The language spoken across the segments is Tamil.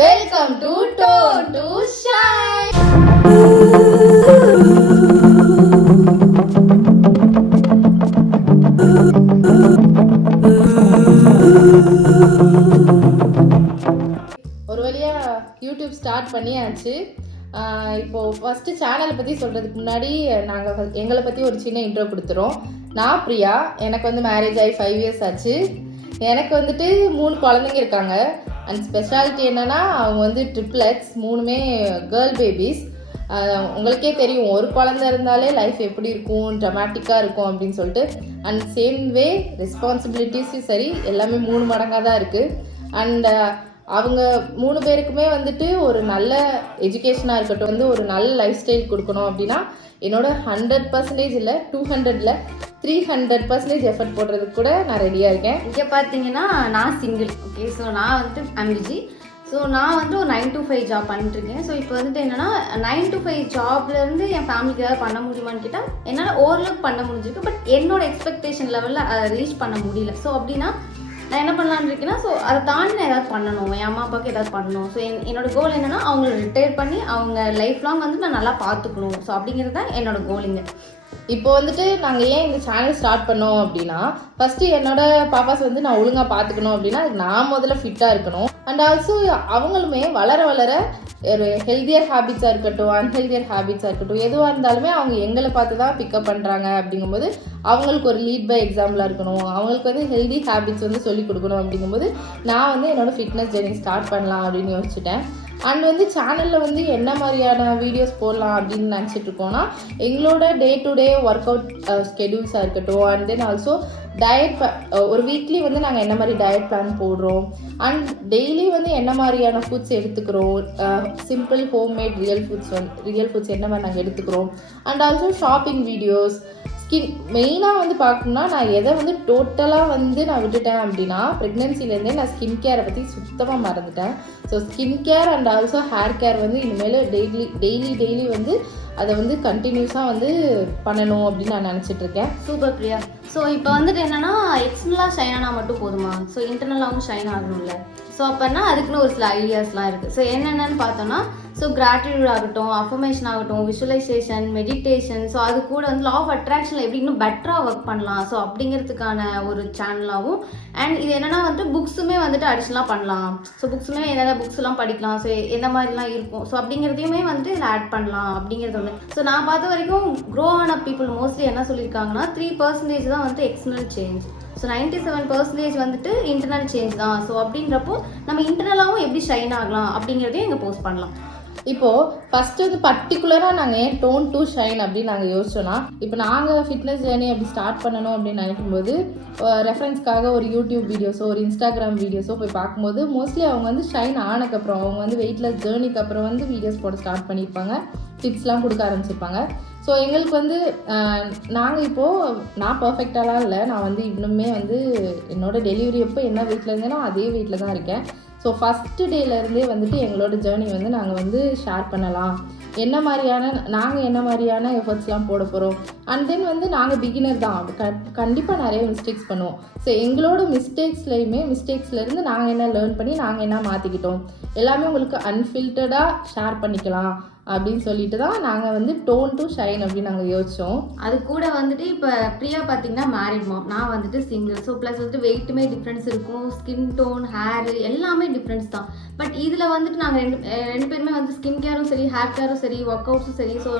Welcome to tone to shine. ஒரு வழியா யூடியூப் ஸ்டார்ட் பண்ணியாச்சு. இப்போது ஃபஸ்ட்டு சேனலை பற்றி சொல்கிறதுக்கு முன்னாடி நாங்கள் எங்களை பற்றி ஒரு சின்ன இன்ட்ரோ கொடுத்துறோம். நான் பிரியா, எனக்கு வந்து மேரேஜ் ஆகி 5 இயர்ஸ் ஆச்சு. எனக்கு வந்துட்டு 3 குழந்தைங்க இருக்காங்க. அண்ட் ஸ்பெஷாலிட்டி என்னென்னா அவங்க வந்து ட்ரிப்ளெட்ஸ், 3மே கேர்ள் பேபிஸ். உங்களுக்கே தெரியும், ஒரு குழந்தை இருந்தாலே லைஃப் எப்படி இருக்கும், ட்ரமாட்டிக்காக இருக்கும் அப்படின்னு சொல்லிட்டு. அண்ட் சேம் வே ரெஸ்பான்சிபிலிட்டிஸும் சரி எல்லாமே 3 மடங்காக தான் இருக்குது. அண்ட் அவங்க 3 பேருக்குமே வந்துட்டு ஒரு நல்ல எஜுகேஷனாக இருக்கட்டும், வந்து ஒரு நல்ல லைஃப் ஸ்டைல் கொடுக்கணும் அப்படின்னா என்னோட 100% இல்லை 200ல் 300% எஃபர்ட் போடுறதுக்கு கூட நான் ரெடியாக இருக்கேன். இங்கே பார்த்தீங்கன்னா நான் சிங்கிள். ஓகே, ஸோ நான் வந்துட்டு அம்பிஜி. ஸோ நான் வந்து ஒரு 9 to 5 ஜாப் பண்ணிட்டுருக்கேன். ஸோ இப்போ வந்துட்டு என்னென்னா 9 to 5 ஜாப்லேருந்து என் ஃபேமிலிக்கு ஏதாவது பண்ண முடியுமான்னு கேட்டால் என்னால் ஓரளவுக்கு பண்ண முடிஞ்சிருக்கு. பட் என்னோட எக்ஸ்பெக்டேஷன் லெவலில் அதை ரீச் பண்ண முடியல. ஸோ அப்படின்னா நான் என்ன பண்ணலான்னு இருக்கேன்னா, ஸோ அதை தாண்டி நான் ஏதாவது பண்ணணும், என் அம்மா அப்பாவுக்கு ஏதாவது பண்ணணும். ஸோ என்னோட கோல் என்னென்னா அவங்கள ரிட்டையர் பண்ணி அவங்க லைஃப் லாங் வந்து நான் நல்லா பார்த்துக்கணும். ஸோ அப்படிங்கிறது தான் என்னோட கோலிங்க. இப்போ வந்துட்டு நாங்கள் ஏன் இந்த சேனல் ஸ்டார்ட் பண்ணோம் அப்படின்னா, ஃபஸ்ட்டு என்னோட பாப்பாஸ் வந்து நான் ஒழுங்காக பார்த்துக்கணும் அப்படின்னா அதுக்கு நான் முதல்ல ஃபிட்டாக இருக்கணும். அண்ட் ஆல்சோ அவங்களுமே வளர வளர ஒரு ஹெல்தியர் ஹேபிட்ஸாக இருக்கட்டும், அன்ஹெல்தியர் ஹேபிட்ஸாக இருக்கட்டும், எதுவாக இருந்தாலுமே அவங்க எங்களை பார்த்து தான் பிக்கப் பண்ணுறாங்க. அப்படிங்கும்போது அவங்களுக்கு ஒரு லீட் பை எக்ஸாம்பிளாக இருக்கணும், அவங்களுக்கு வந்து ஹெல்தி ஹேபிட்ஸ் வந்து சொல்லிக் கொடுக்கணும். அப்படிங்கும்போது நான் வந்து என்னோடய ஃபிட்னஸ் ஜெர்னி ஸ்டார்ட் பண்ணலாம் அப்படின்னு யோசிச்சுட்டேன். அண்ட் வந்து சேனலில் வந்து என்ன மாதிரியான வீடியோஸ் போடலாம் அப்படின்னு நினச்சிட்ருக்கோன்னா, எங்களோட day to day work out ஸ்கெடியூல்ஸாக இருக்கட்டும், அண்ட் தென் ஆல்சோ டயட், ஒரு வீக்லி வந்து நாங்கள் என்ன மாதிரி டயட் பிளான் போடுறோம், அண்ட் டெய்லி வந்து என்ன மாதிரியான ஃபுட்ஸ் எடுத்துக்கிறோம், சிம்பிள் ஹோம்மேட் ரியல் ஃபுட்ஸ் என்ன மாதிரி நாங்கள் எடுத்துக்கிறோம், அண்ட் ஆல்சோ ஷாப்பிங் வீடியோஸ், மெயினாக வந்து பார்க்கணும்னா நான் எதை வந்து டோட்டலாக வந்து நான் விட்டுட்டேன் அப்படின்னா, ப்ரெக்னென்சிலேருந்தே நான் ஸ்கின் கேரை பற்றி சுத்தமாக மறந்துட்டேன். So skin care and also hair care வந்து இனிமேல் டெய்லி வந்து அதை வந்து கண்டினியூஸாக வந்து பண்ணணும் அப்படின்னு நான் நினச்சிட்ருக்கேன். சூப்பர் பிரியா. ஸோ இப்போ வந்துட்டு என்னென்னா எக்ஸ்டர்னலாக ஷைன் ஆனால் மட்டும் போதுமா? ஸோ இன்டர்னலாகவும் ஷைன் ஆகணும்ல. ஸோ அப்போனா அதுக்குன்னு ஒரு சில ஐடியாஸ்லாம் இருக்குது. ஸோ என்னென்னு பார்த்தோன்னா, ஸோ கிராட்டிடியூட் ஆகட்டும், அஃபர்மேஷன் ஆகட்டும், விஷுவலைசேஷன், மெடிடேஷன், ஸோ அது கூட வந்து லா ஆஃப் அட்ராக்ஷனில் எப்படி இன்னும் பெட்டராக ஒர்க் பண்ணலாம், ஸோ அப்படிங்கிறதுக்கான ஒரு சேனலாகவும். அண்ட் இது என்னென்னா வந்து புக்ஸுமே வந்துட்டு அடிஷனலாக பண்ணலாம். ஸோ புக்ஸுமே என்னென்ன புக்ஸ்லாம் படிக்கலாம், ஸோ எந்த மாதிரிலாம் இருக்கும், ஸோ அப்படிங்கிறதையுமே வந்துட்டு இதில் ஆட் பண்ணலாம் அப்படிங்கிறது ஒன்று. ஸோ நான் பார்த்த வரைக்கும் க்ரோ ஆன பீப்புள் மோஸ்ட்லி என்ன சொல்லியிருக்காங்கன்னா 3% தான் வந்து எக்ஸ்டர்னல் சேஞ்ச். ஸோ 97% வந்துட்டு இன்டர்னல் சேஞ்ச் தான். ஸோ அப்படின்றப்போ நம்ம இன்டர்னலாகவும் எப்படி ஷைன் ஆகலாம் அப்படிங்கிறதையும் இங்கே போஸ்ட் பண்ணலாம். இப்போது ஃபஸ்ட்டு வந்து பர்டிகுலராக நாங்கள் ஏன் டோன் டு ஷைன் அப்படின்னு நாங்கள் யோசிச்சோன்னா, இப்போ நாங்கள் ஃபிட்னஸ் ஜேர்னி அப்படி ஸ்டார்ட் பண்ணணும் அப்படின்னு நினைக்கும்போது ரெஃபரன்ஸ்க்காக ஒரு யூடியூப் வீடியோஸோ ஒரு இன்ஸ்டாகிராம் வீடியோஸோ போய் பார்க்கும்போது மோஸ்ட்லி அவங்க வந்து ஷைன் ஆனதுக்கப்புறம் அவங்க வந்து வெயிட்லெஸ் ஜேர்னிக்கு அப்புறம் வந்து வீடியோஸ் போட ஸ்டார்ட் பண்ணியிருப்பாங்க, டிப்ஸ்லாம் கொடுக்க ஆரம்பிச்சிருப்பாங்க. ஸோ எங்களுக்கு வந்து நாங்கள் இப்போது நான் பர்ஃபெக்டாலாம் இல்லை, நான் வந்து இன்னுமே வந்து என்னோடய டெலிவரி அப்போ என்ன வெயிட்டில் இருந்தேனோ அதே வெயிட்டில் தான் இருக்கேன். ஸோ ஃபஸ்ட்டு டேலேருந்தே வந்துட்டு எங்களோட ஜேர்னி வந்து நாங்கள் வந்து ஷேர் பண்ணலாம், நாங்கள் என்ன மாதிரியான எஃபர்ட்ஸ்லாம் போட போகிறோம். அண்ட் தென் வந்து நாங்கள் பிகினர் தான், கண்டிப்பாக நிறைய மிஸ்டேக்ஸ் பண்ணுவோம். ஸோ எங்களோட மிஸ்டேக்ஸ்லேருந்து நாங்கள் என்ன லேர்ன் பண்ணி நாங்கள் என்ன மாற்றிக்கிட்டோம் எல்லாமே உங்களுக்கு அன்ஃபில்டர்டாக ஷேர் பண்ணிக்கலாம் அப்படின்னு சொல்லிட்டு தான் நாங்கள் வந்து டோன் டு ஷைன் அப்படின்னு நாங்கள் யோசித்தோம். அது கூட வந்துட்டு இப்போ பிரியா பார்த்தீங்கன்னா மேரிட் மாம், நான் வந்துட்டு சிங்கிள். ஸோ ப்ளஸ் வந்துட்டு வெயிட்டுமே டிஃப்ரென்ஸ் இருக்கும், ஸ்கின் டோன், ஹேர் எல்லாமே டிஃப்ரென்ஸ் தான். பட் இதில் வந்துட்டு நாங்கள் ரெண்டு பேருமே வந்து ஸ்கின் கேரும் சரி, ஹேர் கேரும் சரி, ஒர்க் அவுட்ஸும் சரி, ஸோ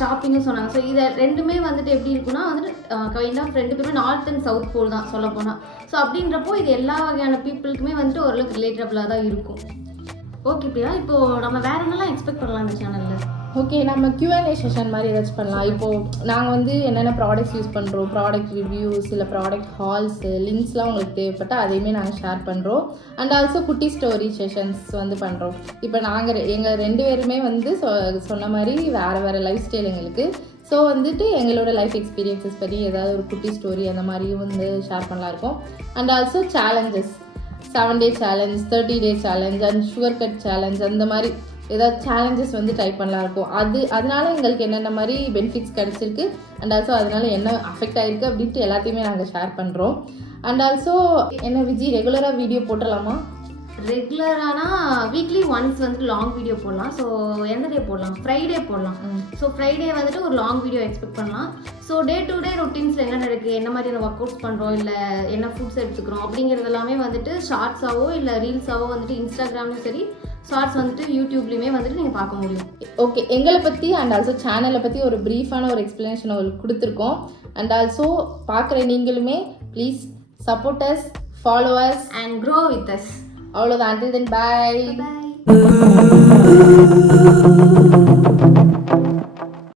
ஷாப்பிங்கும் சொன்னாங்க. ஸோ இதை ரெண்டுமே வந்துட்டு எப்படி இருக்குன்னா வந்துட்டு கைண்ட் ஆஃப் 2 பேருமே நார்த் அண்ட் சவுத் போல் தான் சொல்ல போனால். ஸோ அப்படின்றப்போ இது எல்லா வகையான பீப்புளுக்குமே வந்துட்டு ஓரளவுக்கு ரிலேட்டபிளாக தான் இருக்கும். ஓகே பிரியா, இப்போது நம்ம வேறு என்னெல்லாம் எக்ஸ்பெக்ட் பண்ணலாம் இந்த சேனலில்? ஓகே, நம்ம Q&A செஷன் மாதிரி ஏதாச்சும் பண்ணலாம். இப்போது நாங்கள் வந்து என்னென்ன ப்ராடக்ட்ஸ் யூஸ் பண்ணுறோம், ப்ராடக்ட் ரிவ்யூஸ், இல்லை ப்ராடக்ட் ஹால்ஸு, லிங்க்ஸ்லாம் உங்களுக்கு தேவைப்பட்டால் அதையுமே நாங்கள் ஷேர் பண்ணுறோம். அண்ட் ஆல்சோ குட்டி ஸ்டோரி செஷன்ஸ் வந்து பண்ணுறோம். இப்போ எங்கள் 2 பேருமே வந்து சொன்ன மாதிரி வேறு லைஃப் ஸ்டைல் எங்களுக்கு. ஸோ வந்துட்டு எங்களோட லைஃப் எக்ஸ்பீரியன்ஸஸ் பற்றி ஏதாவது ஒரு குட்டி ஸ்டோரி அந்த மாதிரியும் வந்து ஷேர் பண்ணலாம் இருக்கும். And also challenges, 7-day challenge, 30-day challenge and sugar cut challenge, அந்த மாதிரி ஏதாவது சேலஞ்சஸ் வந்து ட்ரை பண்ணலாம் இருக்கும். அதனால எங்களுக்கு என்னென்ன மாதிரி பெனிஃபிட்ஸ் கிடச்சிருக்கு அண்ட் ஆல்சோ அதனால என்ன அஃபெக்ட் ஆகிருக்கு அப்படின்ட்டு எல்லாத்தையுமே நாங்கள் ஷேர் பண்ணுறோம். அண்ட் ஆல்சோ என்ன விஜி ரெகுலராக வீடியோ போட்டலாமா? ரெகுலரானா வீக்லி ஒன்ஸ் வந்துட்டு லாங் வீடியோ போடலாம். ஸோ எந்த டே போடலாம்? ஃப்ரைடே போடலாம். ஸோ ஃப்ரைடே வந்துட்டு ஒரு லாங் வீடியோ எக்ஸ்பெக்ட் பண்ணலாம். ஸோ டே டு டே ரொட்டீன்ஸில் என்ன நடக்குது, என்ன மாதிரியான ஒர்க் அவுட்ஸ் பண்ணுறோம், இல்லை என்ன ஃபுட்ஸ் எடுத்துக்கிறோம் அப்படிங்கிறது எல்லாமே வந்துட்டு ஷார்ட்ஸாவோ இல்லை ரீல்ஸாவோ வந்துட்டு இன்ஸ்டாகிராம்லையும் சரி, ஷார்ட்ஸ் வந்துட்டு யூடியூப்லேயுமே வந்துட்டு நீங்கள் பார்க்க முடியும். ஓகே, எங்களை பற்றி அண்ட் ஆல்சோ சேனலை பற்றி ஒரு ப்ரீஃபான ஒரு எக்ஸ்ப்ளனேஷன் உங்களுக்கு கொடுத்துருக்கோம். அண்ட் ஆல்சோ பார்க்குற நீங்களுமே please support us, follow us and grow with us. அவ்வளோதான். until then, bye. Bye.